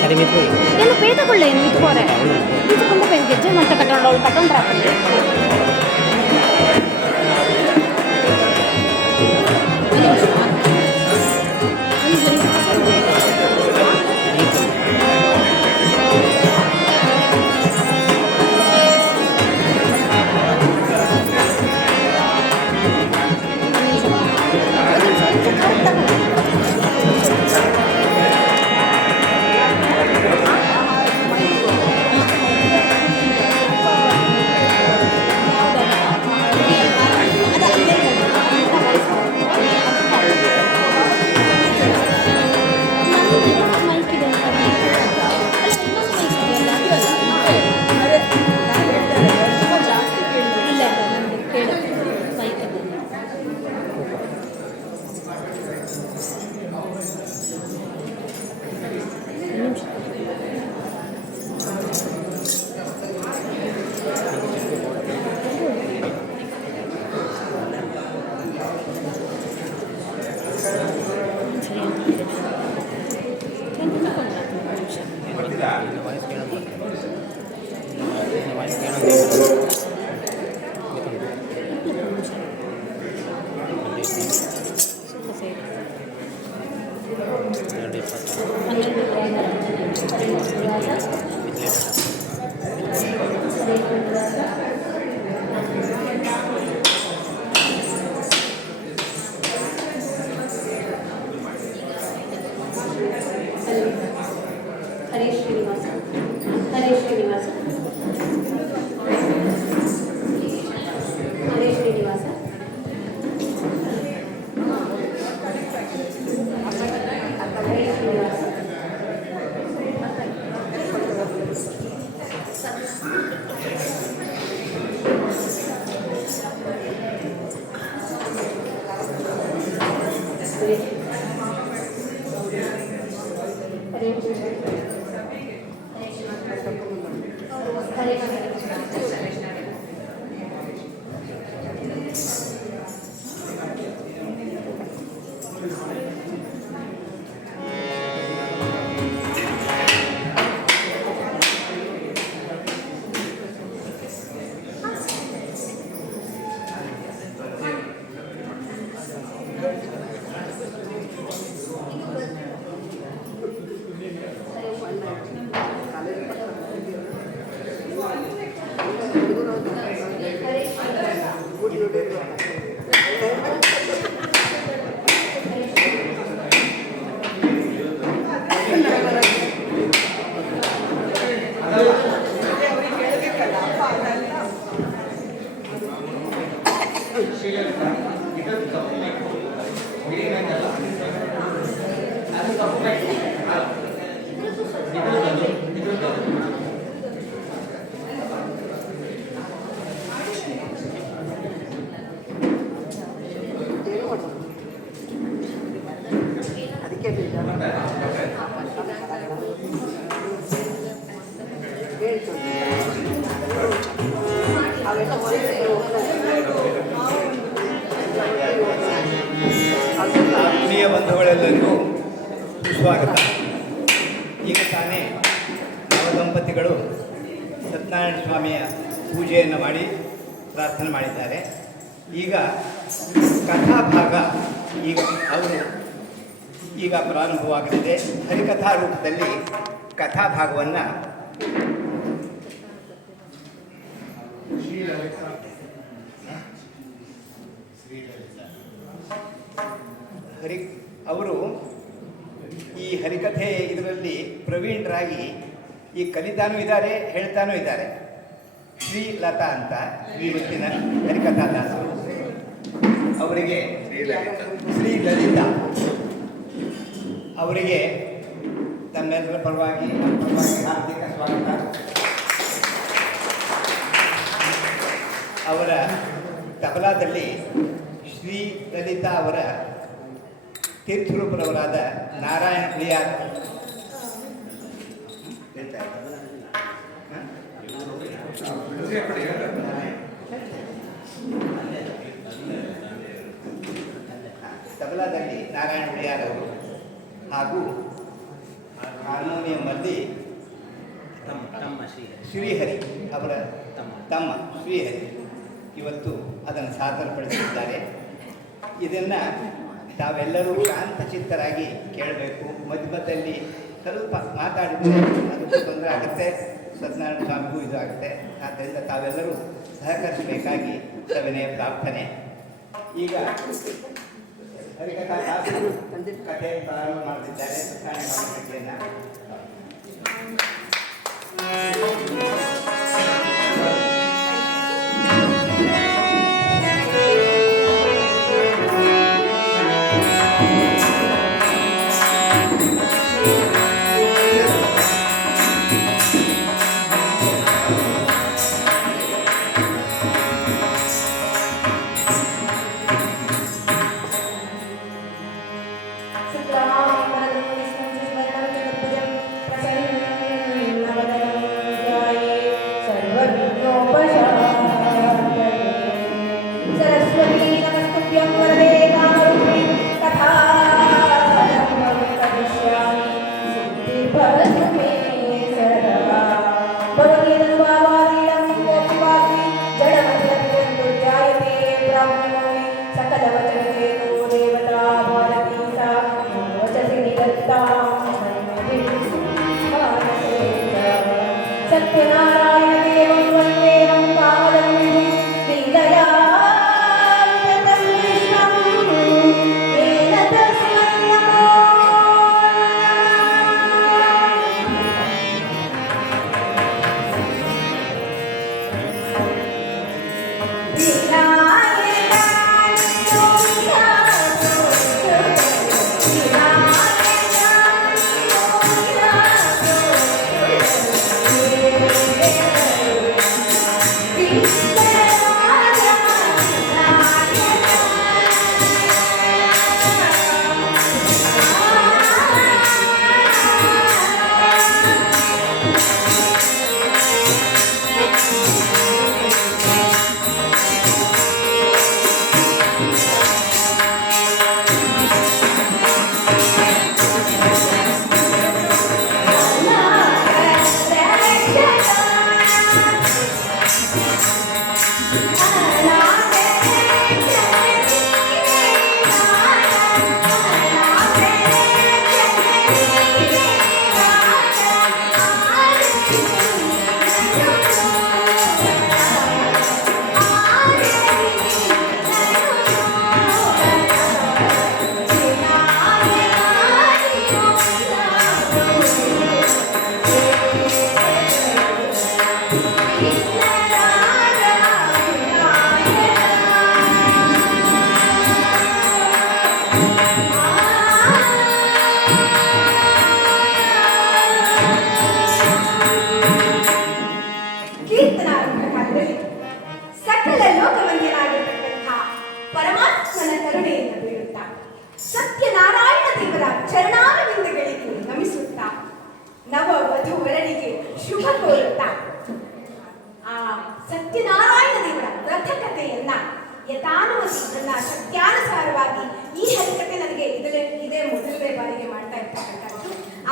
సరే మీపోయి నేను పీత కూడా మీపోరే తీసుకుంటే పెద్ద గెజ్జే మంట కట్టడం వాళ్ళు కట్టండి అక్కడికి ಆತ್ಮೀಯ ಬಂಧುಗಳೆಲ್ಲರಿಗೂ ಸ್ವಾಗತ. ಈಗ ತಾನೇ ನವದಂಪತಿಗಳು ಸತ್ಯನಾರಾಯಣ ಸ್ವಾಮಿಯ ಪೂಜೆಯನ್ನು ಮಾಡಿ ಪ್ರಾರ್ಥನೆ ಮಾಡಿದ್ದಾರೆ. ಈಗ ಕಥಾಭಾಗ ಈಗ ಪ್ರಾರಂಭವಾಗಲಿದೆ. ಹರಿಕಥಾ ರೂಪದಲ್ಲಿ ಕಥಾಭಾಗವನ್ನು ಅವರು ಈ ಹರಿಕಥೆ ಇದರಲ್ಲಿ ಪ್ರವೀಣರಾಗಿ ಈ ಕಲಿತಾನೂ ಇದ್ದಾರೆ, ಹೇಳ್ತಾನೂ ಇದ್ದಾರೆ. ಶ್ರೀಲತಾ ಅಂತ ಇವತ್ತಿನ ಹರಿಕಥಾದಾಸರು. ಅವರಿಗೆ ಶ್ರೀಲಲಿತಾ ಅವರಿಗೆ ತಮ್ಮೆಲ್ಲರ ಪರವಾಗಿ ಹಾರ್ದಿಕ ಸ್ವಾಗತ. ಅವರ ತಬಲಾದಲ್ಲಿ ಶ್ರೀಲಲಿತಾ ಅವರ ತೀರ್ಥರೂಪರವರಾದ ನಾರಾಯಣ ಪ್ರಿಯಾರ್ ಹೇಳ್ತಾ ತಬಲಾದಲ್ಲಿ ನಾರಾಯಣ ಪ್ರಿಯಾರ್ ಅವರು ಹಾಗೂ ಹಾರ್ಮೋನಿಯಂನಲ್ಲಿ ಶ್ರೀಹರಿ ಅವರ ತಮ್ಮ ಶ್ರೀಹರಿ ಇವತ್ತು ಅದನ್ನು ಸಾದರಪಡಿಸಿದ್ದಾರೆ. ಇದನ್ನು ತಾವೆಲ್ಲರೂ ಶಾಂತಚಿತ್ತರಾಗಿ ಕೇಳಬೇಕು. ಮಧ್ಯದಲ್ಲಿ ಸ್ವಲ್ಪ ಮಾತಾಡಿದರೆ ಅದಕ್ಕೂ ತೊಂದರೆ ಆಗುತ್ತೆ, ಸತ್ಯನಾರಾಯಣ ಸ್ವಾಮಿಗೂ ಇದು ಆಗುತ್ತೆ. ಆದ್ದರಿಂದ ತಾವೆಲ್ಲರೂ ಸಹಕರಿಸಬೇಕಾಗಿ ಸವಿನಯ ಪ್ರಾರ್ಥನೆ. ಈಗ ಹರಿಕಥಾ ದಾಸರು ಕಥೆ ಪ್ರಾರಂಭ ಮಾಡುತ್ತಿದ್ದಾರೆ. ಕಥೆಯನ್ನು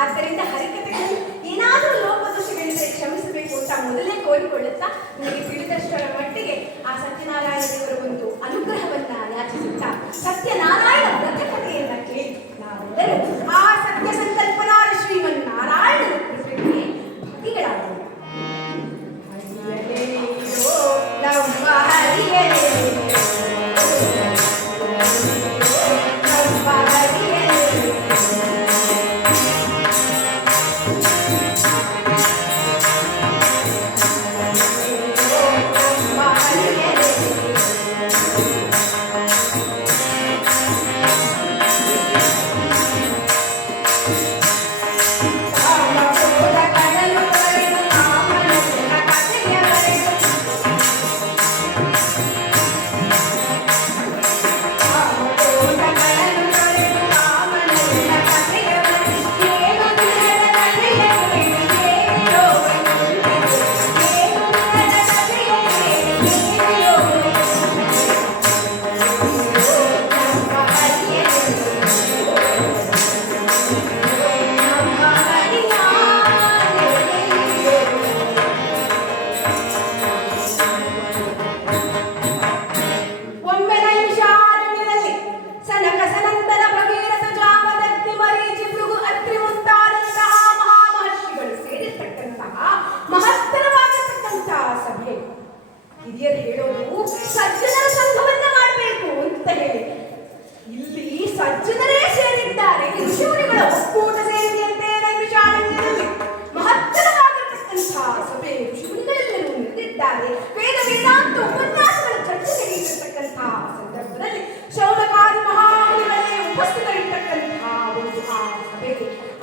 ಆದ್ದರಿಂದ ಹರಿಕಥೆಗಳು ಏನಾದರೂ ಲೋಪದೋಷಗಳಿದ್ರೆ ಕ್ಷಮಿಸಬೇಕು ಅಂತ ಮೊದಲೇ ಕೋರಿಕೊಳ್ಳುತ್ತಾ ನನಗೆ ತಿಳಿದಷ್ಟರ ಮಟ್ಟಿಗೆ ಆ ಸತ್ಯನಾರಾಯಣ ದೇವರ ಒಂದು ಅನುಗ್ರಹವನ್ನ ಯಾಚಿಸುತ್ತಾ ಸತ್ಯನಾರಾಯಣ ವ್ರತಕಥೆಯನ್ನ ಕೇಳಿ ನಾವೆಲ್ಲರೂ ಆ ಸತ್ಯ ಸಂಕಲ್ಪನಾದ ಶ್ರೀಮನ್ ನಾರಾಯಣನ ಕೃಪೆಗೆ ಭಕ್ತಿಗಳಾಗೋಣ. ನಮ್ಮ ಹರಿಯೇ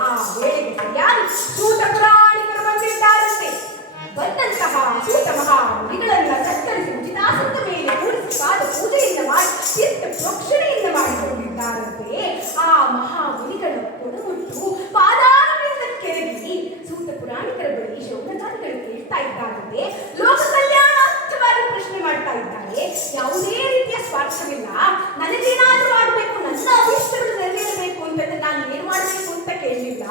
ಆ ವೇಳೆಗೆ ಸರಿಯಾಗಿ ಸೂತ ಪುರಾಣಿಕರು ಬಂದಿದ್ದಾರಂತೆ. ಬಂದಂತಹ ಸೂತ ಮಹಾಮುನಿಗಳನ್ನ ಸತ್ಕರಿಸಿ ಉಚಿತಾಸನದ ಮೇಲೆ ಕೂರಿಸಿ ಪಾದ ಪೂಜೆಯಿಂದ ಮಾಡಿ ತೀರ್ಥ ಪ್ರೋಕ್ಷಣೆಯಿಂದ ಮಾಡಿಕೊಂಡಿದ್ದಾರಂತೆ. ಆ ಮಹಾಮುನಿಗಳ ಕೊಡಮುಟ್ಟು ಪಾದಾರವಿಂದ ಕೆಳಗಿ ಸೂತ ಪುರಾಣಿಕರ ಬಳಿ ಶೌನಕಾದಿಗಳು ಕೇಳ್ತಾ ಇದ್ದಾರಂತೆ. ಲೋಕ ಕಲ್ಯಾಣಾರ್ಥವಾಗಿ ಪ್ರಶ್ನೆ ಮಾಡ್ತಾ ಇದ್ದಾರೆ. ಯಾವುದೇ ರೀತಿಯ ಸ್ವಾರ್ಥವಿಲ್ಲ, ನನಗೇನಾದ್ರೂ ಆಗಬೇಕು, ನನ್ನ ಅಭೀಷ್ಟಗಳು ನೆರವೇರಬೇಕು ಅಂತಂದ್ರೆ ನಾನು ಏನ್ ಮಾಡಬೇಕು ಅಂತ ಕೇಳಲಿಲ್ಲ,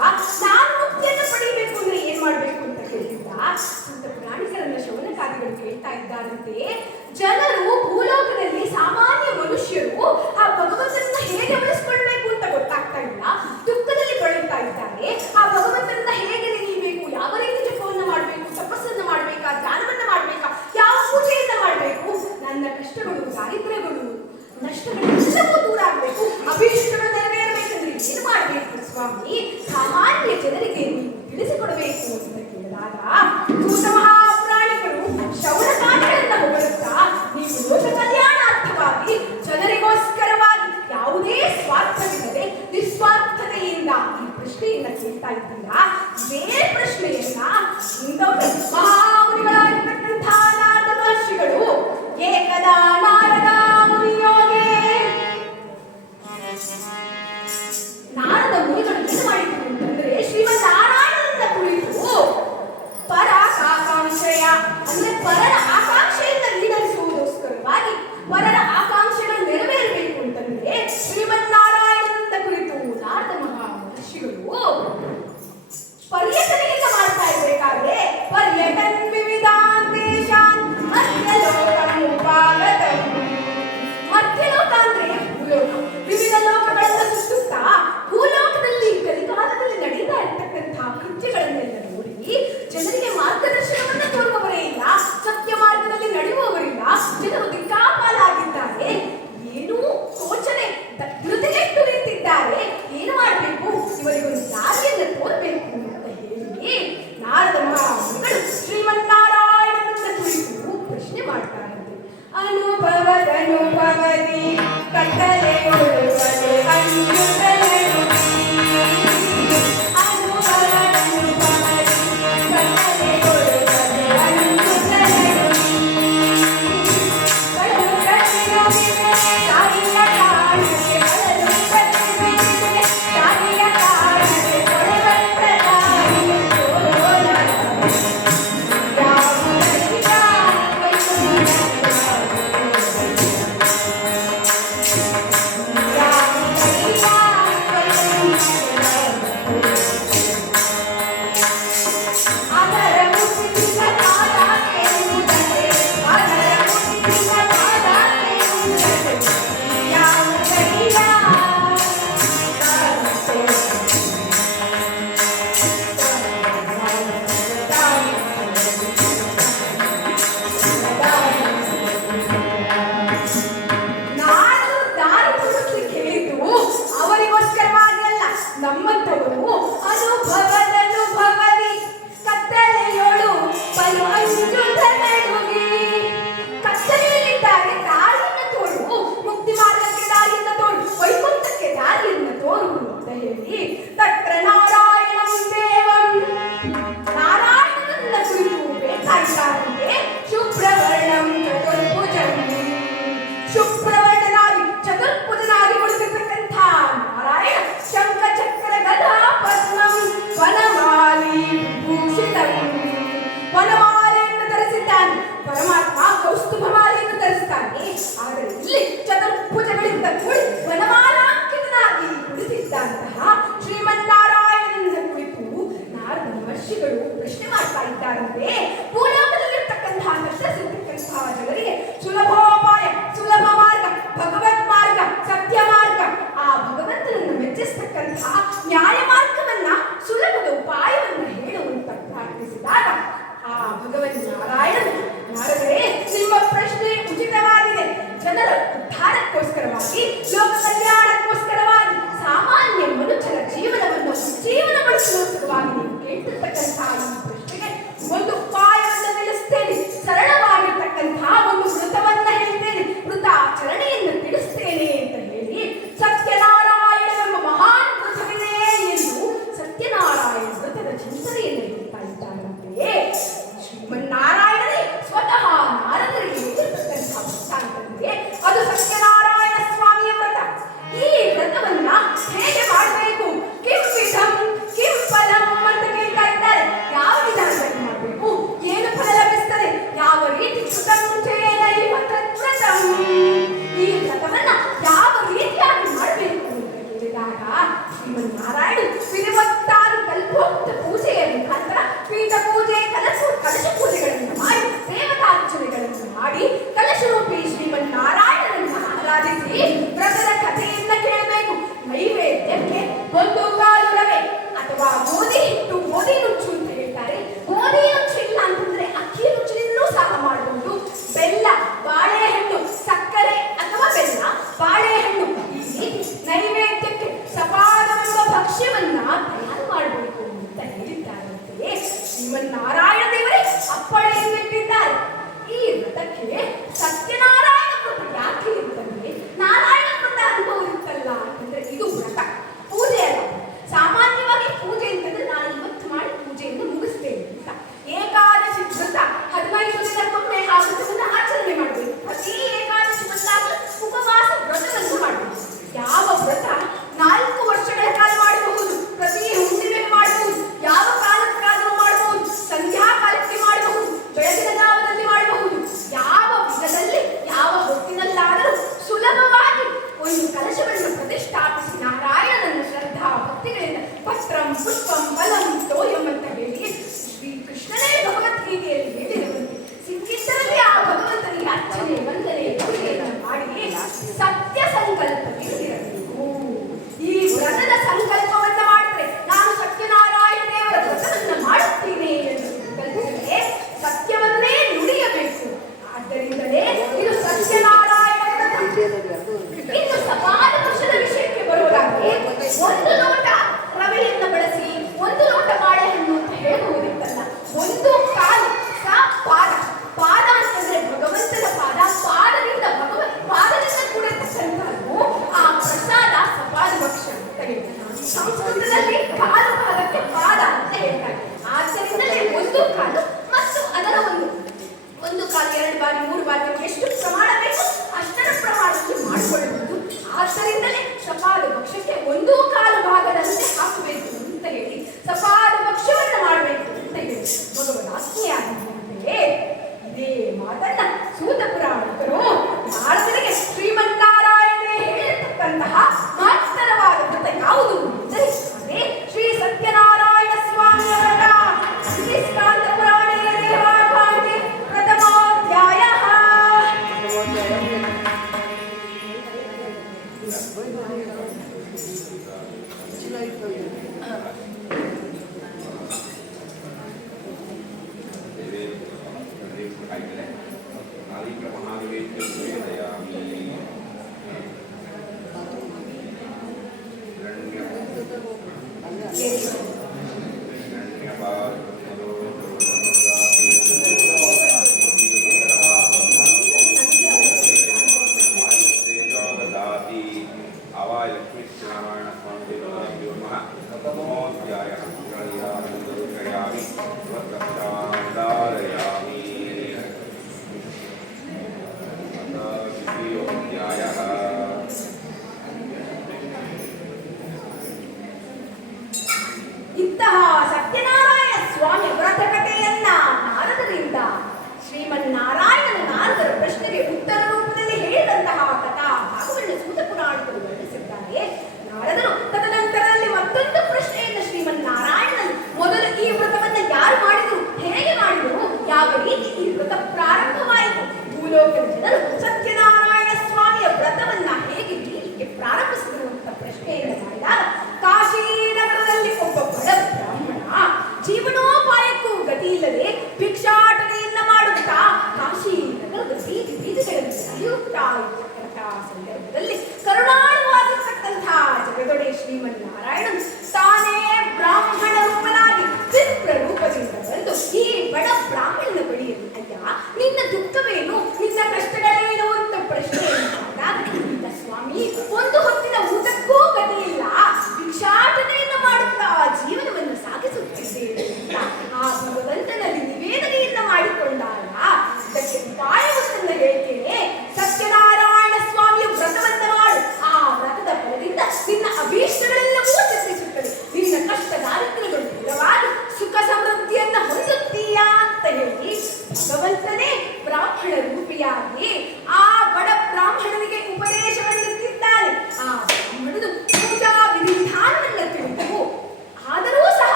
ನಾನು ಮುಕ್ತಿಯನ್ನು ಪಡೆಯಬೇಕು ಅಂದ್ರೆ ಏನ್ ಮಾಡ್ಬೇಕು ಅಂತ ಕೇಳಿಲ್ಲ. ಸೂತ ಪುರಾಣಿಕರನ್ನ ಶೌನಕಾದಿಗಳು ಕೇಳ್ತಾ ಇದ್ದಾರಂತೆ. ಜನರು ಭೂಲೋಕದಲ್ಲಿ ಸಾಮಾನ್ಯ ಮನುಷ್ಯರು ಆ ಭಗವಂತನನ್ನ ಹೇಗೆ ಉಳಿಸ್ಕೊಳ್ಬೇಕು ಅಂತ ಗೊತ್ತಾಗ್ತಾ ಇಲ್ಲ, ದುಃಖದಲ್ಲಿ ಬಳಲ್ತಾ ಇದ್ದಾರೆ. ಆ ಭಗವಂತನನ್ನ ಹೇಗೆ ನೆನೆಯಬೇಕು, ಯಾವ ರೀತಿ ಜಪವನ್ನ ಮಾಡಬೇಕು, ತಪಸ್ಸನ್ನ ಮಾಡ್ಬೇಕಾ, ಧ್ಯಾನವನ್ನ ಮಾಡ್ಬೇಕಾ, ಯಾವ ಪೂಜೆಯನ್ನ ಮಾಡಬೇಕು, ನನ್ನ ಕಷ್ಟಗಳು, ದಾರಿದ್ರ್ಯಗಳು, ನಷ್ಟಗಳೆಲ್ಲವೂ ದೂರ ಆಗ್ಬೇಕು, ಅಭೀಷ್ಟಗಳು ನೆರವೇರಬೇಕಂದ್ರೆ ಏನ್ ಮಾಡ್ಬೇಕು ಸ್ವಾಮಿ, ಸಾಮಾನ್ಯ ಜನರಿಗೆ ನೀವು ತಿಳಿಸಿಕೊಡಬೇಕು ಅಂತ ಕೇಳಿದಾಗ ಸೂತ ಮಹಾಪುರಾಣಿಕರು ಶೌನಕಾದಿಗಳನ್ನ ಹೊಗಳುತ್ತಾ, ನೀವು ಲೋಕ ಕಲ್ಯಾಣಾರ್ಥವಾಗಿ ಜನರಿಗೋಸ್ಕರವಾಗಿ ಯಾವುದೇ ಸ್ವಾರ್ಥವಿಲ್ಲದೆ ನಿಸ್ವಾರ್ಥತೆಯಿಂದ ಈ ಪ್ರಶ್ನೆಯನ್ನ ಕೇಳ್ತಾ ಇದ್ದೀರಾ. ಇದೇ ಪ್ರಶ್ನೆಯನ್ನ ಇಂದವರು ಮಹಾಮುನಿಗಳಾಗಿರ್ತಕ್ಕಂಥ ನಾರದ ಮಹರ್ಷಿಗಳು ಏಕದಾ ನಾರದ ಮುನಿಯೋಗೆ ನಾರದ ಮುನಿಗಳು ಏನು ಮಾಡಿದ್ರು ಅಂತಂದ್ರೆ ಶ್ರೀಮನ್ನಾರಾಯಣನ ಕುರಿತು ಪರ ಆಕಾಂಕ್ಷೆಯ ಅಂದ್ರೆ ಪರರ ಆಕಾಂಕ್ಷೆಯಿಂದ ಈಡೇರಿಸುವುದಕ್ಕೋಸ್ಕರವಾಗಿ ಪರರ ಆಕಾಂಕ್ಷೆಗಳು ನೆರವೇರಬೇಕು ಅಂತಂದ್ರೆ ಶ್ರೀಮನ್ನಾರಾಯಣನ ಕುರಿತು ನಾರದ ಮಹರ್ಷಿಗಳು ಪರ್ಯಟನೆಯಿಂದ ಮಾಡ್ತಾ ಇರ್ಬೇಕಾದ್ರೆ ಪರ್ಯಟನ್ ವಿವಿಧಾನ್ ದೇಶಾನ್ ಮಧ್ಯಲೋಕಂ ಉಪಾಗತಂ. ಮಧ್ಯಲೋಕ ಅಂದ್ರೆ ಭೂಲೋಕ, ವಿವಿಧ ಲೋಕಗಳನ್ನ ಸುತ್ತುತ್ತಾ ಭೂಲೋಕದಲ್ಲಿ ಕಲಿಕಾಲದಲ್ಲಿ ನಡೀತಾ ಇರ್ತಕ್ಕಂತಹ ಕೃತ್ಯಗಳನ್ನೆಲ್ಲ ನೋಡಿ ಜನರಿಗೆ ಮಾರ್ಗದರ್ಶನವನ್ನ ತೋರುವವರೇ ಇಲ್ಲ, ಸತ್ಯ ಮಾರ್ಗದಲ್ಲಿ ನಡೆಯುವವರಿಲ್ಲ, ಜನರು ದಿಕ್ಕಾಪಾಲಾಗಿದ್ದಾರೆ, ಏನೂ ಯೋಚನೆ ಧೃತಿಗೆಟ್ಟು ನಿಂತಿದ್ದಾರೆ, ಏನು ಮಾಡಬೇಕು, ಇವರಿಗೊಂದು ದಾರಿಯನ್ನು ತೋರಬೇಕು ಅಂತ ಹೇಳಿ ನಾರದ ಮಹಾಮುನಿಗಳು ಶ್ರೀಮನ್ನಾರಾಯಣನ ಕುರಿತು ಪ್ರಶ್ನೆ ಮಾಡ್ತಾರಂತೆ. ಅನುಭವದಿ ಕಟ್ಟಲೆಗೊಳ್ಳುವಲೆ ಅಂಜುತ್ತಲೆನು ಶುಭ್ರವರ್ಣನಾಗಿ ಚತುರ್ಭುಜನಾಗಿ ಉಳಿದಿರ್ತಕ್ಕಂಥ ನಾರಾಯಣ ಶಂಖ ಚಕ್ರ ಗದಾ ನಾರಾಯಣ 26 ಕಲ್ಪೋಕ್ತ ಪೂಜೆಯ ಮುಖಾಂತರ ಪೀಠ ಪೂಜೆ ಕಲಶ ಪೂಜೆಗಳನ್ನು ಮಾಡಿ ದೇವತಾರ್ಚನೆಗಳನ್ನು ಮಾಡಿ ಕಲಶರೂಪಿ ಶ್ರೀಮನ್ನಾರಾಯಣನನ್ನು ಆರಾಧಿಸಿ ವ್ರತದ ಕಥೆಯನ್ನ ಕೇಳಬೇಕು. ನೈವೇದ್ಯಕ್ಕೆ ಒಂದು ಕಾಲು ರವೆ ಅಥವಾ ಗೋಧಿ ಹಿಟ್ಟು, ಗೋಧಿ ನುಚ್ಚು ಅಂತ ಹೇಳ್ತಾರೆ. ಗೋಧಿ ನುಚ್ಚು ಇಲ್ಲ ಅಂತಂದ್ರೆ ಅಕ್ಕಿ ನುಚ್ಚಿನಿಂದಲೂ ಸಹ ಮಾಡಬಹುದು. ಬೆಲ್ಲ, ಬಾಳೆಹಣ್ಣು, ಸಕ್ಕರೆ ಅಥವಾ ಬೆಲ್ಲ, ಬಾಳೆಹಣ್ಣು ಈ ರೀತಿ ನೈವೇದ್ಯಕ್ಕೆ ಸಪಾದವೆಂಬ ಭಕ್ಷ್ಯವನ್ನ ತಯಾರು ಮಾಡಬೇಕು ಅಂತ ಹೇಳಿದ್ದಾರಂತೆ. ಶ್ರೀಮನ್ನಾರಾಯಣ ದೇವರೇ ಅಪ್ಪಣೆಯನ್ನಿಟ್ಟಿದ್ದಾರೆ. ಈ ವ್ರತಕ್ಕೆ ಸತ್ಯನಾರಾಯಣ ವ್ರತ ಯಾಕೆ ಇರ್ತಂದ್ರೆ, ನಾರಾಯಣ ವ್ರತ ಅನುಭವ ಇರುತ್ತಲ್ಲ ಅಂತಂದ್ರೆ ಇದು ವ್ರತ, ಪೂಜೆ ಅಲ್ಲ. ಸಾಮಾನ್ಯವಾಗಿ ಪೂಜೆ ಅಂತಂದ್ರೆ ನಾನು ಇವತ್ತು ಮಾಡಿ ಪೂಜೆಯನ್ನು ಮುಗಿಸ್ತೇನೆ ಅಂತ. ಏಕಾದಶಿ ವ್ರತ 15 ದಿನಕ್ಕೊಮ್ಮೆ ಆ ವ್ರತವನ್ನು ಆಚರಣೆ ಮಾಡಬೇಕು. ಪ್ರತಿ ಏಕಾದಶಿ ಬಂದಾಗ ಉಪವಾಸ ವ್ರತವನ್ನು ಮಾಡಬೇಕು. ಯಾವ ವ್ರತ 4 ವರ್ಷಗಳ ಕಾಲ ಮಾಡಬಹುದು, ಪ್ರತಿ ಹುಣ್ಣಿಮೆಗೆ ಮಾಡಬಹುದು, ಯಾವ ಕಾಲಕ್ಕಾದರೂ ಮಾಡಬಹುದು, ಸಂಧ್ಯಾ ಕಾಲಕ್ಕೆ ಮಾಡಬಹುದು, ಬೆಳಗಿನ ಜಾವದಲ್ಲಿ ಮಾಡಬಹುದು. ಯಾವ ವಿಧದಲ್ಲಿ ಯಾವ ಹೊತ್ತಿನಲ್ಲಾದರೂ ಸುಲಭವಾಗಿ ಒಂದು ಕಲಶವನ್ನು ಪ್ರತಿಷ್ಠಾಪಿಸಿ ನಾರಾಯಣನನ್ನು ಶ್ರದ್ಧಾ ಭಕ್ತಿಗಳಿಂದ ಪತ್ರಂ ಪುಷ್ಪಂ ಫಲಂ ತೋಯಂ ಅಂತ ಹೇಳಿ ಶ್ರೀಕೃಷ್ಣನೇ ಭಗವದ್ಗೀತೆಯಲ್ಲಿ ಹೇಳಿರುವಂತೆ ಸಿಕ್ಕಿದ್ದರಲ್ಲಿ ಆ ಭಗವಂತನಿಗೆ ಅರ್ಚನೆ, ವಂದನೆ, ಪೂಜೆಯನ್ನು ಮಾಡಿ ಸತ್ಯ ಸಂಕಲ್ಪವಿರಬೇಕು. ಈ ವ್ರತದ ಸಂಕಲ್ಪವನ್ನ ಮಾಡಿದ್ರೆ ನಾನು ಸತ್ಯನಾರಾಯಣ ದೇವರ ವ್ರತವನ್ನು ಮಾಡುತ್ತೇನೆ ಎಂದು ಸಂಕಲ್ಪಿಸಿದರೆ ಸತ್ಯವನ್ನೇ ನುಡಿಯಬೇಕು. ಆದ್ದರಿಂದಲೇ ಇದು ಸತ್ಯನಾರಾಯಣ ವ್ರತ. ಇನ್ನು ಸಪಾದ ವರ್ಷದ ವಿಷಯಕ್ಕೆ ಬರುವುದಾದರೆ 1 ಲೋಟ ರವೆಯನ್ನು ಬಳಸಿ 1 ಲೋಟ ಬಾಳೆಹಣ್ಣು ಅಂತ ಹೇಳಬಹುದಿತ್ತಲ್ಲ. 1 ಕಾಲು ಪಾದ. ಪಾದ ಅಂತಂದ್ರೆ ಭಗವಂತನ ಪಾದ. ಪಾದದಿಂದ ಪಾದದಿಂದ ಕೂಡಿರ್ತಕ್ಕಂಥದ್ದು ಆ ಪ್ರಸಾದ ಸಪಾದ ಭಕ್ಷ್ಯ ಅಂತ ಹೇಳ್ತಾರೆ. ಸಂಸ್ಕೃತದಲ್ಲಿ ಕಾಲು ಭಾಗಕ್ಕೆ ಪಾದ ಅಂತ ಹೇಳ್ತಾರೆ. ಆದ್ದರಿಂದಲೇ 1 ಕಾಲು ಮತ್ತು ಅದರ ಒಂದು ಕಾಲು 2 ಬಾರಿ 3 ಬಾರಿ ಎಷ್ಟು ಪ್ರಮಾಣ ಬೇಕು ಅಷ್ಟರ ಪ್ರಮಾಣದಲ್ಲಿ ಮಾಡಿಕೊಳ್ಳಬಹುದು. ಆದ್ದರಿಂದಲೇ ಸಪಾದ ಭಕ್ಷ್ಯಕ್ಕೆ 1 ಕಾಲು ಭಾಗದಂತೆ ಹಾಕಬೇಕು ಅಂತ ಹೇಳಿ ಸಪಾದ ಭಕ್ಷ್ಯವನ್ನು ಮಾಡಬೇಕು ಅಂತ ಹೇಳಿ ಭಗವದ್ ಆಜ್ಞೆಯಾಗಿದೆ. ಇದೇ ಮಾತನ್ನ ಸೂತ ಪುರಾಣಿಕರು ನಾರದರಿಗೆ ಶ್ರೀಮನ್ನಾರಾಯಣನೇ ಹೇಳಿರ್ತಕ್ಕಂತಹ ಮಹತ್ತರವಾದ ವ್ರತ ಯಾವುದು ಅಂದರೆ ಅದೇ ಶ್ರೀ ಸತ್ಯನಾರಾಯಣ ಸ್ವಾಮಿಯ ವ್ರತ. ಶ್ರೀ ಸ್ಕಾಂದ ಪುರಾಣೀಯ ದೇವಾಕಾಂಡೆ ಪ್ರಥಮೋಧ್ಯಾಯ.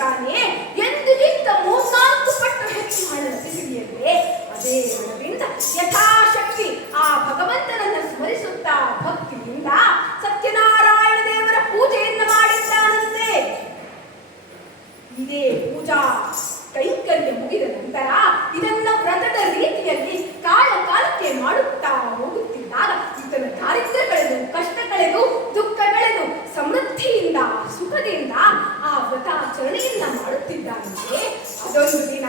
ಮಾಡುತ್ತಾನೆ. ಎಂದಿಗಿಂತ 3-4 ಪಟ್ಟು ಹೆಚ್ಚು ಹಣ ಸಿಗಿಯದೆ ಅದೇ ಹಣದಿಂದ ಯಥಾಶಕ್ತಿ ಆ ಭಗವಂತನನ್ನ ಸ್ಮರಿಸುತ್ತಾ ಭಕ್ತಿಯಿಂದ ಸತ್ಯನಾರಾಯಣ ದೇವರ ಪೂಜೆಯನ್ನು ಮಾಡಿದ್ದಾನಂತೆ. ಇದೇ ಪೂಜಾ ಕೈಂಕರ್ಯ ಮುಗಿದ ನಂತರ ಇದನ್ನ ವ್ರತದ ರೀತಿಯಲ್ಲಿ ಕಾಲಕ್ಕೆ ಮಾಡುತ್ತಾ ಹೋಗುತ್ತಿದ್ದಾಗ ಈತನ ದಾರಿದ್ರ್ಯಗಳೆದು, ಕಷ್ಟಗಳೆದು, ದುಃಖಗಳೆದು ಸಮೃದ್ಧಿಯಿಂದ ಸುಖದಿಂದ ಆ ವ್ರತಾಚರಣೆಯನ್ನ ಮಾಡುತ್ತಿದ್ದಾನಂತೆ. ಅದೊಂದು ದಿನ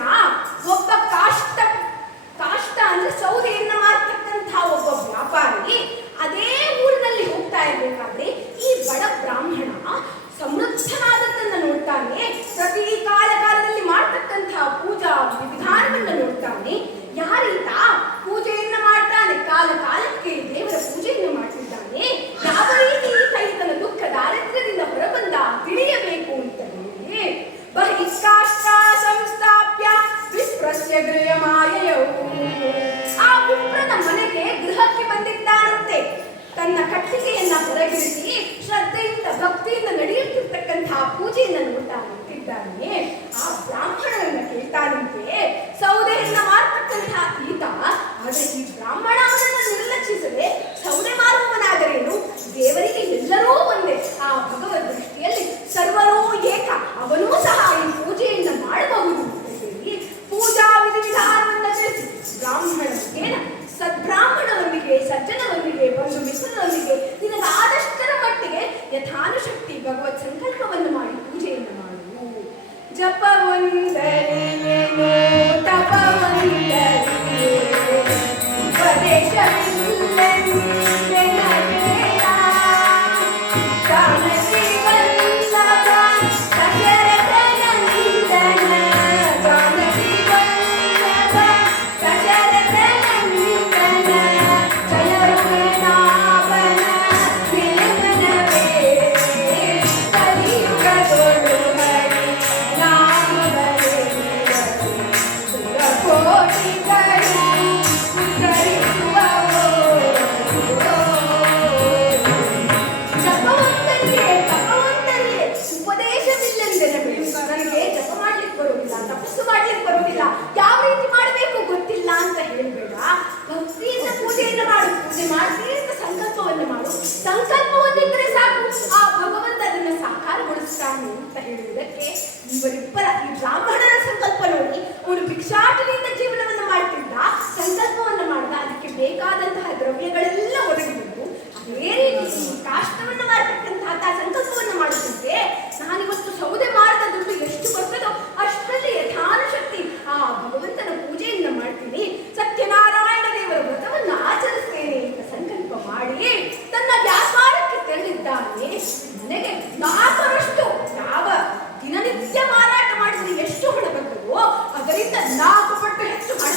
ಒಬ್ಬ ಕಾಷ್ಟ ಅಂದ್ರೆ ಸೌದೆಯನ್ನ ಮಾರ್ತಕ್ಕಂಥ ಒಬ್ಬ ವ್ಯಾಪಾರಿ ಅದೇ ಊರಿನಲ್ಲಿ ಹೋಗ್ತಾ ಇರಬೇಕಾದ್ರೆ ಈ ಬಡ ಬ್ರಾಹ್ಮಣ ಸಮೃದ್ಧನಾದದ್ದನ್ನು ನೋಡ್ತಾನೆ. ಪ್ರತಿ ಕಾಲದಲ್ಲಿ ಮಾಡ್ತಕ್ಕಂತಹ ಪೂಜಾ ವಿಧಾನವನ್ನು ನೋಡ್ತಾನೆ. ಯಾರೀತ ಪೂಜೆಯನ್ನ ಮಾಡ್ತಾನೆ, ಕಾಲಕ್ಕೆ ದೇವರ ಪೂಜೆಯನ್ನು ಮಾಡ್ತಿದ್ದಾನೆ. ಯಾವ ರೀತಿ ಈತ ಈತನ ದುಃಖ ದಾರಿದ್ರ್ಯದಿಂದ ಹೊರಬಂದ ತಿಳಿಯಬೇಕು ಅಂತ ಹೇಳಿ ಬಹಿಷ್ಕಾಷ್ಟ ಸಂಸ್ಥಾಪ್ಯ ವಿಪ್ರಸ್ಯ ಗೃಹಮಾಯಯೌ ಆ ವಿಪ್ರನ ಮನೆಗೆ ಗೃಹಕ್ಕೆ ಬಂದಿದ್ದಾನಂತೆ. ತನ್ನ ಕಟ್ಟಿಗೆಯನ್ನ ಹೊರಗಿರಿಸಿ ಶ್ರದ್ಧೆಯಿಂದ ಭಕ್ತಿಯಿಂದ ನಡೆಯುತ್ತಿರ್ತಕ್ಕಂತಹ ಪೂಜೆಯನ್ನು ನೋಡ್ತಾ ನಿಂತಿದ್ದಾನೆ. ಆ ಬ್ರಾಹ್ಮಣನನ್ನ ಕೇಳ್ತಾನಂತೆ, ಸೌದೆಯನ್ನ ಮಾರ್ತಕ್ಕಂತಹ ಈತ, ಆದರೆ ಈ ಬ್ರಾಹ್ಮಣ ಅವನನ್ನು ನಿರ್ಲಕ್ಷಿಸದೆ ಸೌದೆ ಮಾರುವವನಾದರೇನು? ದೇವರಿಗೆ ಎಲ್ಲರೂ ಒಂದೇ. ಆ ಭಗವದ್ ದೃಷ್ಟಿಯಲ್ಲಿ ಸರ್ವರೂ ಏಕ. ಅವನೂ ಸಹ ಈ ಪೂಜೆಯನ್ನು ಮಾಡಬಹುದು ಅಂತ ಹೇಳಿ ಪೂಜಾ ವಿಧಾನವನ್ನು ತಿಳಿಸಿ ಬ್ರಾಹ್ಮಣನಿಗೆ ಸದ್ಬ್ರಾಹ್ಮಣರೊಂದಿಗೆ, ಸಜ್ಜನರೊಂದಿಗೆ, ಬಂಧು ಮಿತ್ರರೊಂದಿಗೆ ನಿನಗೆ ಆದಷ್ಟರ ಮಟ್ಟಿಗೆ ಯಥಾನುಶಕ್ತಿ ಭಗವತ್ ಸಂಕಲ್ಪವನ್ನು ಮಾಡಿ ಪೂಜೆಯನ್ನು ಮಾಡು. ಜಪವೊಂದರಿಯೇನೋ ತಪವೊಂದರಿಯೇ ಉಪದೇಶವಿಲ್ಲವೆನಬೇಡ ಜಾನಕಿ ವಲ್ಲಭ ದಶರಥ ನಂದನ ಜಾನಕಿ ವಲ್ಲಭ ದಶರಥ ನಂದನ ಜಯ ರಘುನಾಥನ ನಿರ್ಮಲವೇ ಕಲಿಯುಗದೊಳು ಹರಿ ನಾಮವೇ ಸುರಕೋಟಿಗಳು ಉತ್ತರಿಸುವವೋ ಜಪವಂತರಿಗೆ ತಪವಂತರಿಗೆ ಉಪದೇಶವಿಲ್ಲೆಂದೆನಬೇಡ. ನನಗೆ ಜಪ ಮಾಡ್ಲಿಕ್ಕೆ ಬರೋದಿಲ್ಲ, ತಪಸ್ಸು ಮಾಡ್ಲಿಕ್ಕೆ ಬರೋದಿಲ್ಲ, ಯಾವ ರೀತಿ ಮಾಡಬೇಕು ಗೊತ್ತಿಲ್ಲ ಅಂತ ಹೇಳಬೇಡ. ಭಕ್ತಿಯಿಂದ ಪೂಜೆಯನ್ನು ಮಾಡು. ಪೂಜೆ ಮಾಡ್ತೀನಿ ಅಂತ ಸಂಕಲ್ಪವನ್ನು ಮಾಡು. ಸಂಕಲ್ಪವೊಂದಿದ್ದರೆ ಸಾಕು, ಆ ಭಗವಂತ ಅದನ್ನು ಸಾಕಾರಗೊಳಿಸ್ತಾನೆ ಅಂತ ಹೇಳುವುದಕ್ಕೆ ಇವರಿಬ್ಬರ ಈ ಬ್ರಾಹ್ಮಣನ ಸಂಕಲ್ಪ ನೋಡಿ, ಅವನು ಭಿಕ್ಷಾಟನೆಯಿಂದ ಜೀವನವನ್ನು ಮಾಡ್ತಿದ್ದ, ಸಂಕಲ್ಪವನ್ನು ಮಾಡಿದ, ಅದಕ್ಕೆ ಬೇಕಾದಂತಹ ದ್ರವ್ಯಗಳೆಲ್ಲ ಒದಗಿ ಬಂದು ಅದೇ ರೀತಿ ಕಾಷ್ಟವನ್ನು ಮಾರತಕ್ಕಂತಹ ಸಂಕಲ್ಪವನ್ನು ಮಾಡುತ್ತಿದ್ದೆ. ನಾನಿವತ್ತು ಸೌದೆ ಮಾರದ ದುಡ್ಡು ಎಷ್ಟು ಬರ್ತದೋ ಅಷ್ಟರಲ್ಲಿ ಯಥಾನುಶಕ್ತಿ ಆ ಭಗವಂತನ ಪೂಜೆಯನ್ನು ಮಾಡ್ತೀನಿ, ಸತ್ಯನಾರಾಯಣ ದೇವರ ವ್ರತವನ್ನು ಆಚರಿಸ್ತೇನೆ ಅಂತ ಸಂಕಲ್ಪ ಮಾಡಿ ತನ್ನ ವ್ಯಾಪಾರಕ್ಕೆ ತೆರಳಿದ್ದಾನೆ. ನನಗೆ 4ರಷ್ಟು ಯಾವ ದಿನನಿತ್ಯ ಮಾರಾಟ ಮಾಡಿದರೆ ಎಷ್ಟು ಹಣ ಬರ್ತದೋ ಅದರಿಂದ 4 ಪಟ್ಟು ಹೆಚ್ಚು ಹಣ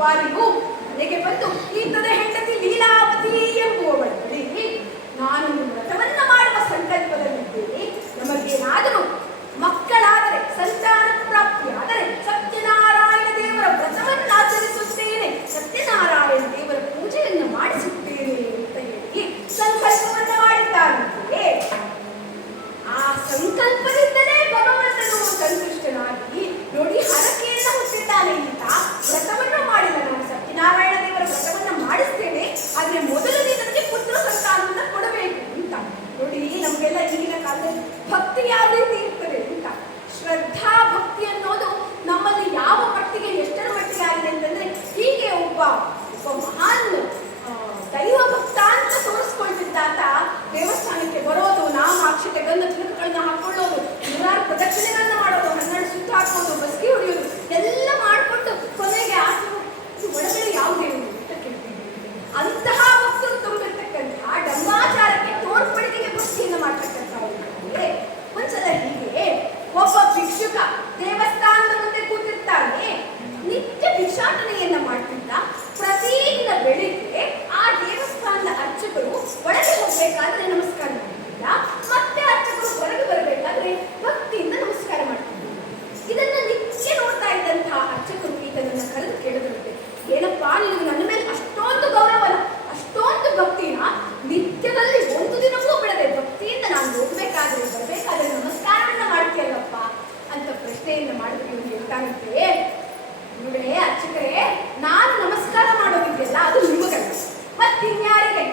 ಬಾರಿಯೂ ಮನೆಗೆ ಬಂದು ಈತದ ಹೆಂಡತಿ ಲೀಲಾವತಿ ಎಂಬುವವಳ ಬಳಿ ನಾನು ವ್ರತವನ್ನ ಮಾಡುವ ಸಂಕಲ್ಪದಲ್ಲಿದ್ದೇನೆ. ನಮಗೇನಾದರೂ ಮಕ್ಕಳಾದರೆ, ಸಂತಾನ ಪ್ರಾಪ್ತಿಯಾದರೆ ಸತ್ಯನಾರಾಯಣ ದೇವರ ವ್ರತವನ್ನು ಆಚರಿಸುತ್ತೇನೆ, ಸತ್ಯನಾರಾಯಣ ದೇವರ ಪೂಜೆಯನ್ನು ಮಾಡಿಸುತ್ತೇನೆ ಅಂತ ಹೇಳಿ ಸಂಕಲ್ಪವನ್ನ ಮಾಡಿದ್ದಾರಂತೆ. ಆ ಸಂಕಲ್ಪದಿಂದಲೇ ಭಗವಂತನು ಸಂತುಷ್ಟನಾಗಿ ನೋಡಿ ಹರಕೆಯನ್ನು ಹೊತ್ತಿದ್ದಾನೆ. ಈತ ವ್ರತವನ್ನು ಮಾಡಿದ, ನಾನು ಸತ್ಯನಾರಾಯಣ ದೇವರ ವ್ರತವನ್ನ ಮಾಡಿಸ್ತೇನೆ, ಆದ್ರೆ ಮೊದಲು ನನಗೆ ಪುತ್ರ ಸಂತಾನವನ್ನ ಕೊಡಬೇಕು ಅಂತ. ನೋಡಿ ನಮಗೆಲ್ಲ ಈಗಿನ ಕಾಲದಲ್ಲಿ ಭಕ್ತಿ ಯಾವ ರೀತಿ ಇರ್ತದೆ ಅಂತ, ಶ್ರದ್ಧಾ ಭಕ್ತಿ ಅನ್ನೋದು ನಮ್ಮಲ್ಲಿ ಯಾವ ಮಟ್ಟಿಗೆ ಎಷ್ಟರ ಮಟ್ಟಿಗೆ ಆಗಿದೆ ಅಂತಂದ್ರೆ, ಹೀಗೆ ಒಬ್ಬ ಮಹಾನ್ ದೈವ ಭಕ್ತ ಅಂತ ತೋರಿಸ್ಕೊಳ್ತಿದ್ದ ದೇವಸ್ಥಾನಕ್ಕೆ ಬರೋದು, ನಾಮಾಕ್ಷತೆ ಗಂಧ ತಿಲಕಗಳನ್ನ ಹಾಕೊಳ್ಳೋದು, ನೂರಾರು ಪ್ರದಕ್ಷಿಣೆಗಳನ್ನ ಮಾಡೋದು, 12 ಸುತ್ತು ಹಾಕೋದು, ಬಸ್ಕಿ ಹೊಡೆಯೋದು ಎಲ್ಲ ಮಾಡಿಕೊಂಡು ಕೊನೆಗೆ ಒಳಗಡೆ ಯಾವುದೇ ಅಂತ ಕೇಳ್ತೀವಿ. ಅಂತಹ ಭಕ್ತರು ತುಂಬಿರ್ತಕ್ಕಂತಹ ಡಂಬಾಚಾರಕ್ಕೆ ತೋರ್ಪಡಿಕೆಗೆ ಭಕ್ತಿಯನ್ನು ಮಾಡ್ತಕ್ಕಂಥವ್ರಿಗೆ ಒಂದ್ಸಲ ಹೀಗೆ ಒಬ್ಬ ಭಿಕ್ಷುಕ ದೇವಸ್ಥಾನದ ಮುಂದೆ ಕೂತಿರ್ತಾನೆ. ನಿತ್ಯ ಭಿಕ್ಷಾಟನೆಯನ್ನ ಮಾಡ್ತಿದ್ದ. ಪ್ರತಿದಿನ ಬೆಳಿಗ್ಗೆ ಆ ದೇವಸ್ಥಾನದ ಅರ್ಚಕರು ಒಳಗೆ ಹೋಗ್ಬೇಕಾದ್ರೆ ನಮಸ್ಕಾರ ಮಾಡ್ತಿದ್ದ, ಮತ್ತೆ ಅರ್ಚಕರು ಹೊರಗೆ ಬರಬೇಕಾದ್ರೆ ಭಕ್ತಿಯಿಂದ ನಮಸ್ಕಾರ ಮಾಡ್ತಿದ್ರು. ಇದನ್ನ ನಿತ್ಯ ನೋಡ್ತಾ ಇದ್ದಂತಹ ಅರ್ಚಕರು ಈತನನ್ನ ಕರೆದು ಕೇಳಿದಂತೆ, ಏನಪ್ಪಾ ನಿನಗೆ ನನ್ನ ಮೇಲೆ ಅಷ್ಟೊಂದು ಗೌರವನ, ಅಷ್ಟೊಂದು ಭಕ್ತಿನ, ನಿತ್ಯದಲ್ಲಿ ಒಂದು ದಿನವೂ ಬಿಡದೆ ಭಕ್ತಿಯಿಂದ ನಾನು ಹೋಗ್ಬೇಕಾದ್ರೆ ಬರಬೇಕಾದ್ರೆ ನಮಸ್ಕಾರವನ್ನ ಮಾಡ್ತೀಯಲ್ಲಪ್ಪ ಅಂತ ಪ್ರಶ್ನೆಯನ್ನ ಮಾಡಿದ್ರೆ ಇವ್ರು ಹೇಳ್ತಾನಂತೆ, ನೋಡೇ ಅರ್ಚಕರೇ, ನಾನು ನಮಸ್ಕಾರ ಮಾಡೋದಿದೆಯಲ್ಲ ಅದು ನಿಮಗಲ್ಲ, ಮತ್ತಿನ್ಯಾರಿಗೆ?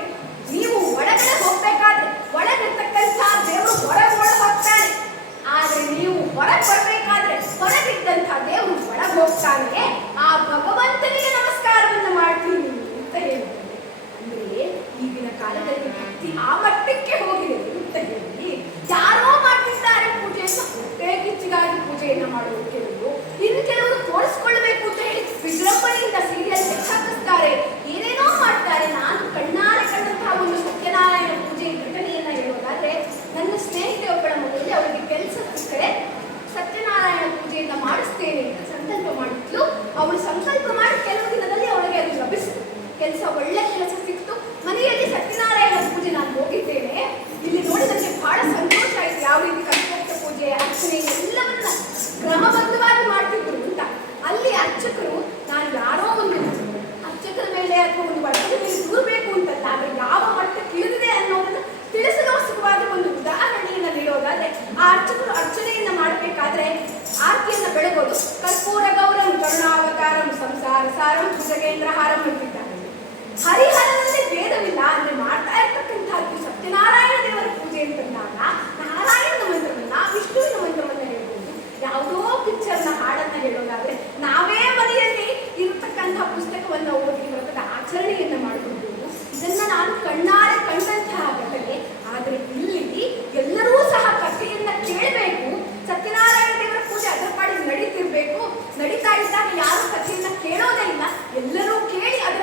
ನೀವು ಒಳಗಡೆ ಹೋಗ್ಬೇಕಾದ್ರೆ ಒಳಗಿರ್ತಕ್ಕಂಥ ದೇವರು ಹೊರಗೆ ಹೋಗ್ತಾನೆ, ಆದ್ರೆ ನೀವು ಹೊರಗೆ ಬರ್ಬೇಕಾದ್ರೆ ಹೊರಗಿದ್ದಂಥ ದೇವರು ಒಳಗೆ ಹೋಗ್ತಾನೆ. ಆ ಭಗವಂತನಿಗೆ ನಮಸ್ಕಾರವನ್ನ ಮಾಡ್ತೀನಿ ಅಂತ ಹೇಳ್ತಾರೆ. ಅಂದ್ರೆ ಈಗಿನ ಕಾಲದಲ್ಲಿ ಭಕ್ತಿ ಆ ಮಟ್ಟಕ್ಕೆ ಹೋಗಿದೆ ಅಂತ ಹೇಳಿ ಯಾರೋ ಮಾಡ್ತಿದ್ದಾರೆ ಪೂಜೆಯನ್ನು, ಹೊಟ್ಟೆ ಕಿಚ್ಚಿಗಾಗಿ ಪೂಜೆಯನ್ನ ಮಾಡೋದು ಕೆಲವರು, ಇನ್ನು ಕೆಲವರು ತೋರಿಸ್ಕೊಳ್ಬೇಕು ಅಂತ ಹೇಳಿ ವಿಜೃಂಭಣೆಯಿಂದ ಸೀರಿಯಲ್ ಹಾಕಿಸ್ತಾರೆ, ಏನೇನೋ ಮಾಡ್ತಾರೆ. ನಾನು ಕಣ್ಣಾರೆ ಕಂಡಂತಹ ಒಂದು ಸತ್ಯನಾರಾಯಣ ಪೂಜೆ ಘಟನೆಯನ್ನ ಹೇಳೋದಾದ್ರೆ, ನನ್ನ ಸ್ನೇಹಿತೆ ಒಬ್ಬಳ ಮನೆಯಲ್ಲಿ ಅವರಿಗೆ ಕೆಲಸ ಸಿಕ್ಕರೆ ಸತ್ಯನಾರಾಯಣ ಪೂಜೆಯನ್ನ ಮಾಡಿಸ್ತೇನೆ ಅಂತ ಸಂಕಲ್ಪ ಮಾಡಿದ್ಲು. ಅವಳು ಸಂಕಲ್ಪ ಮಾಡಿ ಕೆಲವು ದಿನದಲ್ಲಿ ಅವಳಿಗೆ ಅದು ಲಭಿಸಿತು, ಕೆಲಸ ಒಳ್ಳೆ ಕೆಲಸ ಸಿಕ್ತು. ಮನೆಯಲ್ಲಿ ಸತ್ಯನಾರಾಯಣ ಪೂಜೆ ನಾನು ಹೋಗಿದ್ದೇನೆ, ಇಲ್ಲಿ ನೋಡಿ ನನಗೆ ಬಹಳ ಸಂತೋಷ ಆಯ್ತು. ಯಾವ ರೀತಿ ಕಲ್ಪೋಕ್ತ ಪೂಜೆ, ಅರ್ಚನೆ ಎಲ್ಲವನ್ನ ಕ್ರಮಬದ್ಧವಾಗಿ ಮಾಡ್ತಿದ್ರು ಅಂತ. ಅಲ್ಲಿ ಅರ್ಚಕರು, ನಾನು ಯಾರೋ ಒಂದು ಅರ್ಚಕರ ಮೇಲೆ ಅಥವಾ ಒಂದು ವರ್ಗದ ಮೇಲೆ ದೂರಬೇಕು ಅಂತಲ್ಲ, ಆದ್ರೆ ಯಾವ ಮಟ್ಟಕ್ಕೆ ಇಳಿದಿದೆ ಅನ್ನೋದನ್ನ ತಿಳಿಸಲೋಸ್ಕರವಾಗಿ ಒಂದು ಉದಾಹರಣೆಯನ್ನ ನೀಡೋದಾದ್ರೆ, ಆ ಅರ್ಚಕರು ಅರ್ಚನೆಯನ್ನ ಮಾಡಬೇಕಾದ್ರೆ ಆರ್ತಿಯನ್ನ ಬೆಳಗೋದು, ಕರ್ಪೂರ ಗೌರಂ ಕರುಣಾವತಾರಂ ಸಂಸಾರ ಸಾರಂ ಭುಜಗೇಂದ್ರ ಹಾರಂ ಅಂತಿದ್ದಾರೆ. ಹರಿಹರನಲ್ಲಿ ಭೇದವಿಲ್ಲ, ಅಂದ್ರೆ ಮಾಡ್ತಾ ಇರ್ತಕ್ಕಂಥದ್ದು ಸತ್ಯನಾರಾಯಣ ದೇವರ ಪೂಜೆ ಅಂತಂದಾಗ ನಾರಾಯಣನ ಮಂತ್ರವನ್ನ, ವಿಷ್ಣುವಿನ ಮಂತ್ರವನ್ನ ಹೇಳ್ಬೋದು. ಯಾವುದೋ ಪಿಕ್ಚರ್ನ ಹಾಡನ್ನ ಹೇಳೋದಾದ್ರೆ ನಾವೇ ಮನೆಯಲ್ಲಿ ಇರತಕ್ಕಂಥ ಪುಸ್ತಕವನ್ನ ಓದಿ ವ್ರತದ ಆಚರಣೆಯನ್ನ ಮಾಡಿಕೊಳ್ಬೋದು. ಇದನ್ನ ನಾನು ಕಣ್ಣಾರೆ ಕಂಡಂತಹ ಘಟನೆ. ಆದ್ರೆ ಇಲ್ಲಿ ಎಲ್ಲರೂ ಸಹ ಕಥೆಯನ್ನ ಕೇಳಬೇಕು. ಸತ್ಯನಾರಾಯಣ ದೇವರ ಪೂಜೆ ಅದರ ಪಾಡಿಗೆ ನಡೀತಿರ್ಬೇಕು. ನಡೀತಾ ಇದ್ದಾಗ ಯಾರು ಕಥೆಯನ್ನ ಕೇಳೋದೇ ಇಲ್ಲ, ಎಲ್ಲರೂ ಕೇಳಿ ಅದರ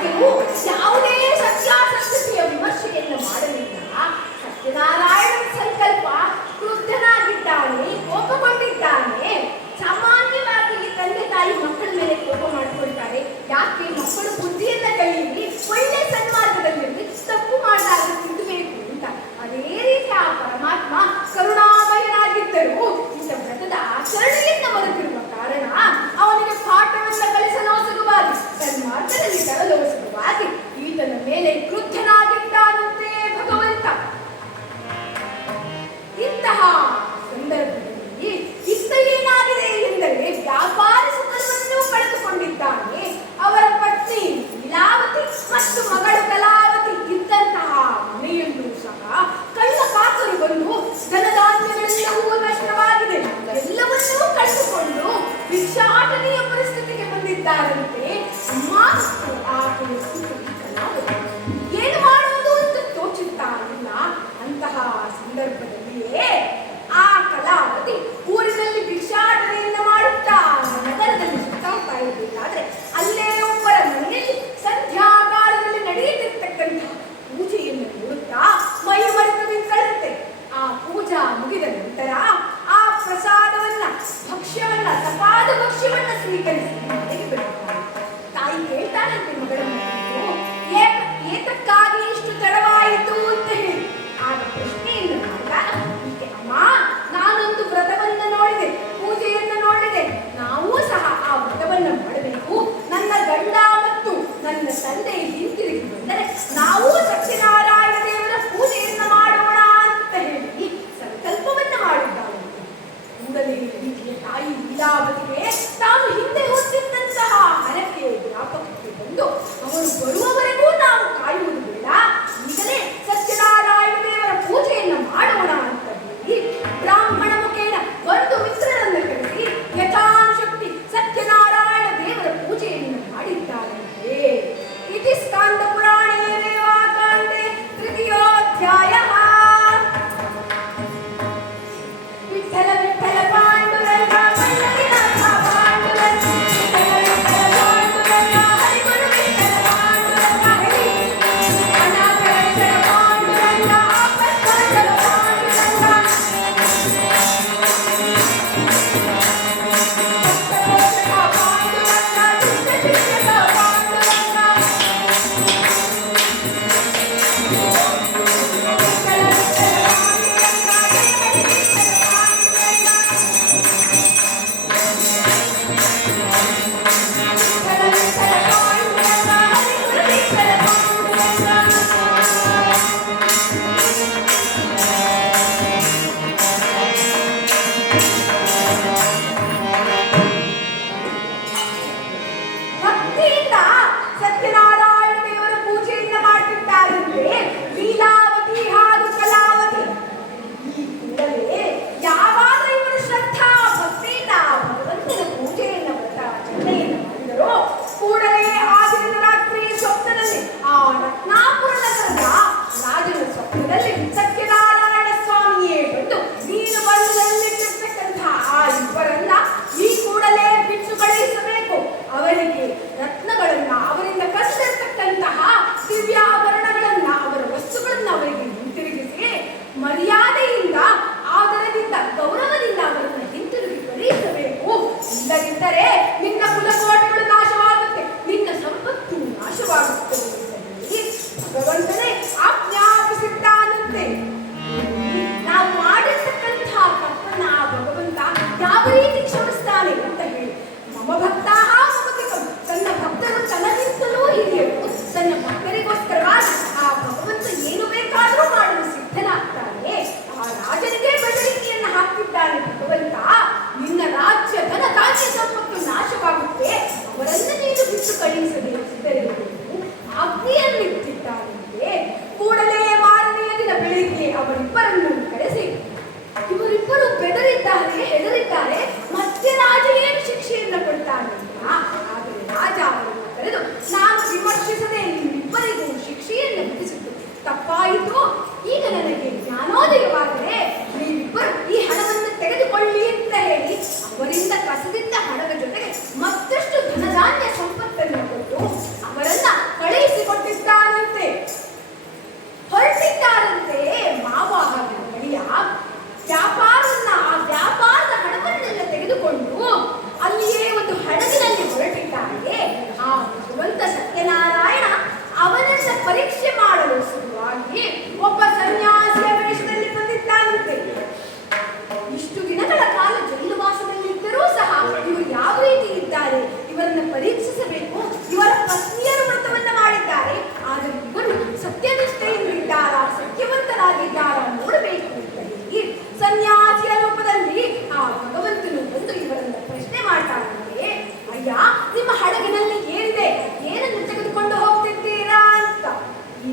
ಆದರೂ ಯಾವುದೇ ಸತ್ಯಾಸತ್ಯತೆಯ ವಿಮರ್ಶೆಯನ್ನು ಮಾಡಲಿಲ್ಲ. ಸತ್ಯನಾರಾಯಣನ ಸಂಕಲ್ಪ ಕ್ರುದ್ಧನಾಗಿದ್ದಾನೆ, ಕೋಪಗೊಂಡಿದ್ದಾನೆ. ಸಾಮಾನ್ಯವಾಗಿ ತಂದೆ ತಾಯಿ ಮಕ್ಕಳ ಮೇಲೆ ಕೋಪ ಮಾಡಿಕೊಳ್ತಾರೆ. ಯಾಕೆ? ಮಕ್ಕಳು ಬುದ್ಧಿಯನ್ನ ಕಲಿಯಲಿ, ಒಳ್ಳೆ ಸನ್ಮಾರ್ಗದಲ್ಲಿರಲಿ, ತಪ್ಪು ಮಾಡಿದಾಗ ತಿದ್ದಬೇಕು ಅಂತ. ಅದೇ ರೀತಿ ಆ ಪರಮಾತ್ಮ ಕರುಣಾಮಯನಾಗಿದ್ದರೂ ಇಂಥ ವ್ರತದ ಆಚರಣೆಯಿಂದ ಮರೆತಿರುವ ಕಾರಣ ಅವನಿಗೆ ಪಾಠವನ್ನು ಕಲಿಸಲು ಸುಲಭವಾಗಿ, ಸನ್ಮಾರ್ಗದಲ್ಲಿ ತರಲು ಸುಲಭವಾಗಿ ಈತನ ಮೇಲೆ ಕ್ರುದ್ಧನಾಗಿದ್ದಾನಂತೆ ಭಗವಂತ. ಪರೀಕ್ಷೆ ಮಾಡಲು ಸಲುವಾಗಿ ಒಬ್ಬ ಸನ್ಯಾಸಿಯ ವೇಷದಲ್ಲಿ ಬಂದಿದ್ದಾನಂತೆ. ಇಷ್ಟು ದಿನಗಳ ಕಾಲ ಜೈಲುವಾಸದಲ್ಲಿದ್ದರೂ ಸಹ ಇವರು ಯಾವ ರೀತಿ ಇದ್ದಾರೆ, ಇವರನ್ನು ಪರೀಕ್ಷಿಸಬೇಕು. ಇವರ ಪತ್ನಿಯರು ವ್ರತವನ್ನ ಮಾಡಿದ್ದಾರೆ, ಆದರೆ ಇವರು ಸತ್ಯನಿಷ್ಠೆಯಿಂದಿದ್ದಾರಾ, ಸತ್ಯವಂತರಾಗಿದ್ದಾರಾ ನೋಡಬೇಕು ಅಂತ ಹೇಳಿ ಸನ್ಯಾಸಿಯ ರೂಪದಲ್ಲಿ ಆ ಭಗವಂತನು ಬಂದು ಇವರನ್ನು ಪ್ರಶ್ನೆ ಮಾಡ್ತಾರಂತೆ, ಅಯ್ಯ ನಿಮ್ಮ ಹಡಗಿನಲ್ಲಿ ಏನಿದೆ, ಏನನ್ನು ತೆಗೆದುಕೊಂಡು ಹೋಗ್ತಿದ್ದೀರಾ ಅಂತ. ಈ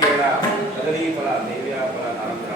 ನಾರಿಕೇಳ ಕದಳಿ ಫಲ ದೇವಿಯ ಫಲ ನಾರಂತರ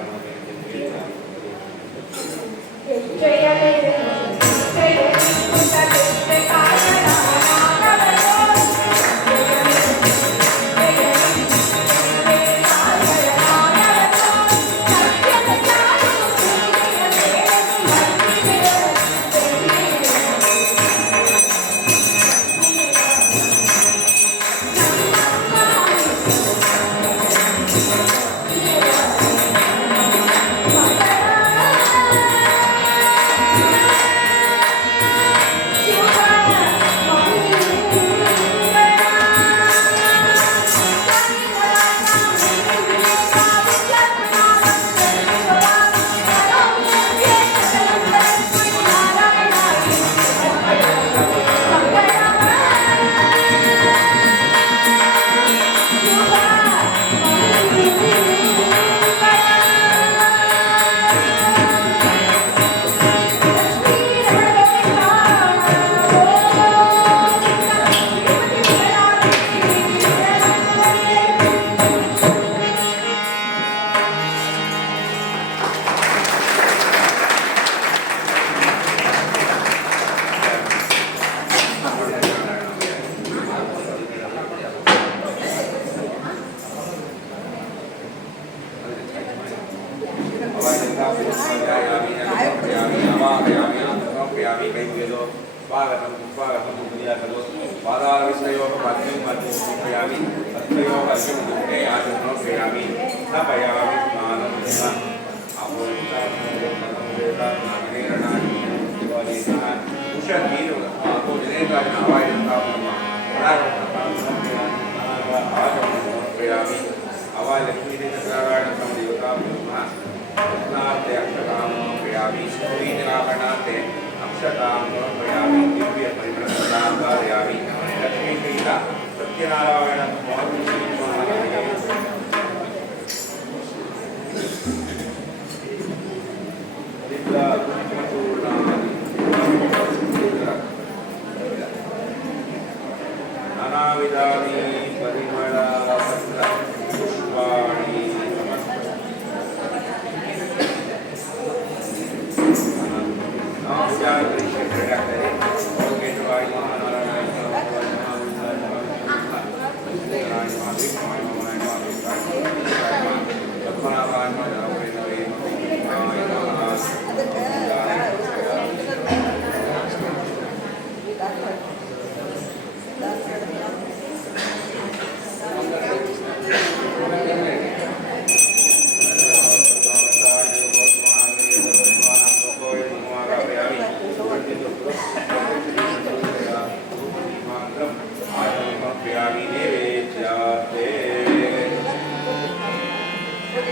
स्वागतं स्वागतं मुनियातलो पादाविषयोः पद्मं पद्मं समर्पयामि तत्रयोः अर्घ्यं दुःखे आचरणं समर्पयामि स्थापयामि स्नानं समर्पयामि अवालक्ष्मी रत्नार्थे अक्षतां समर्पयामि श्रीनिराकरणार्थे अक्षतां समर्पयामि दिव्य परिमलप्रदां धारयामि लक्ष्मीप्रीत सत्यनारायण नानाविधानि परिमल पुष्पाणि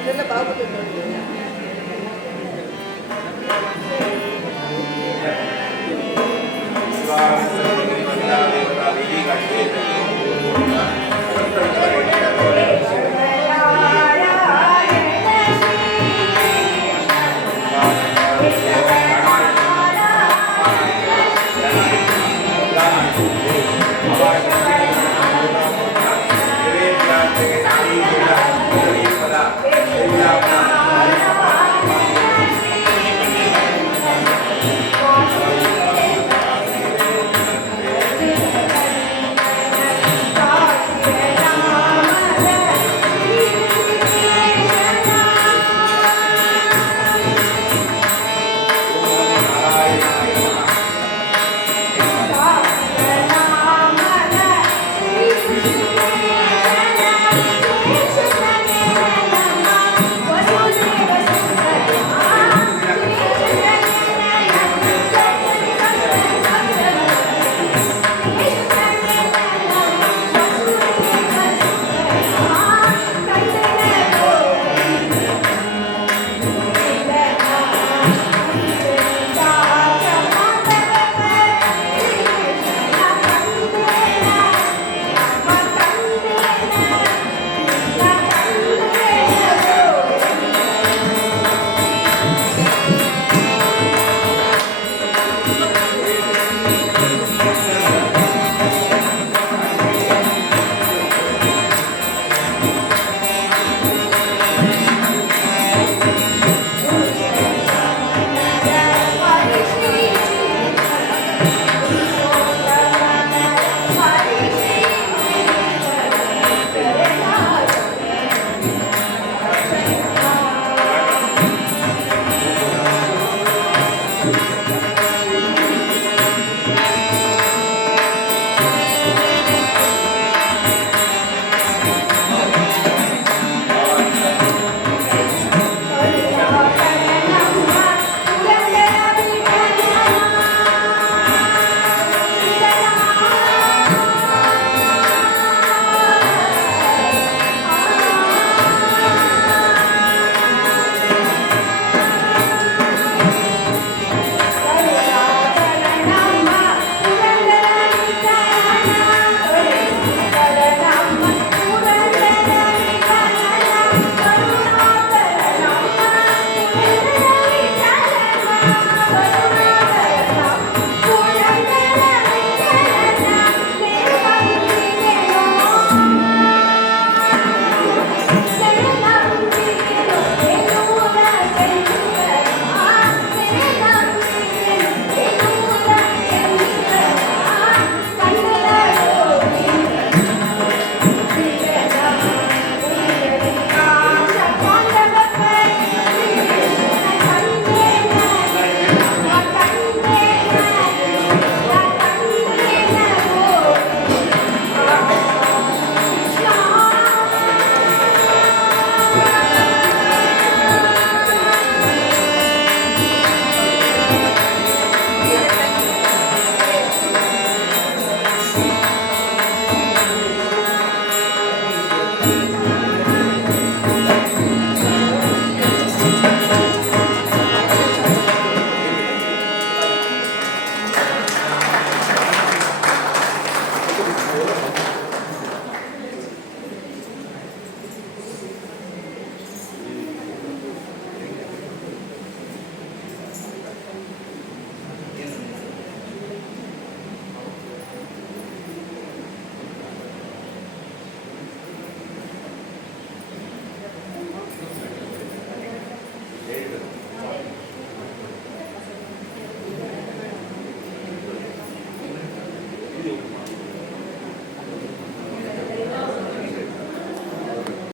ಇದೆಲ್ಲ ಬಾಗುತ್ತದೆ ನೋಡಿ.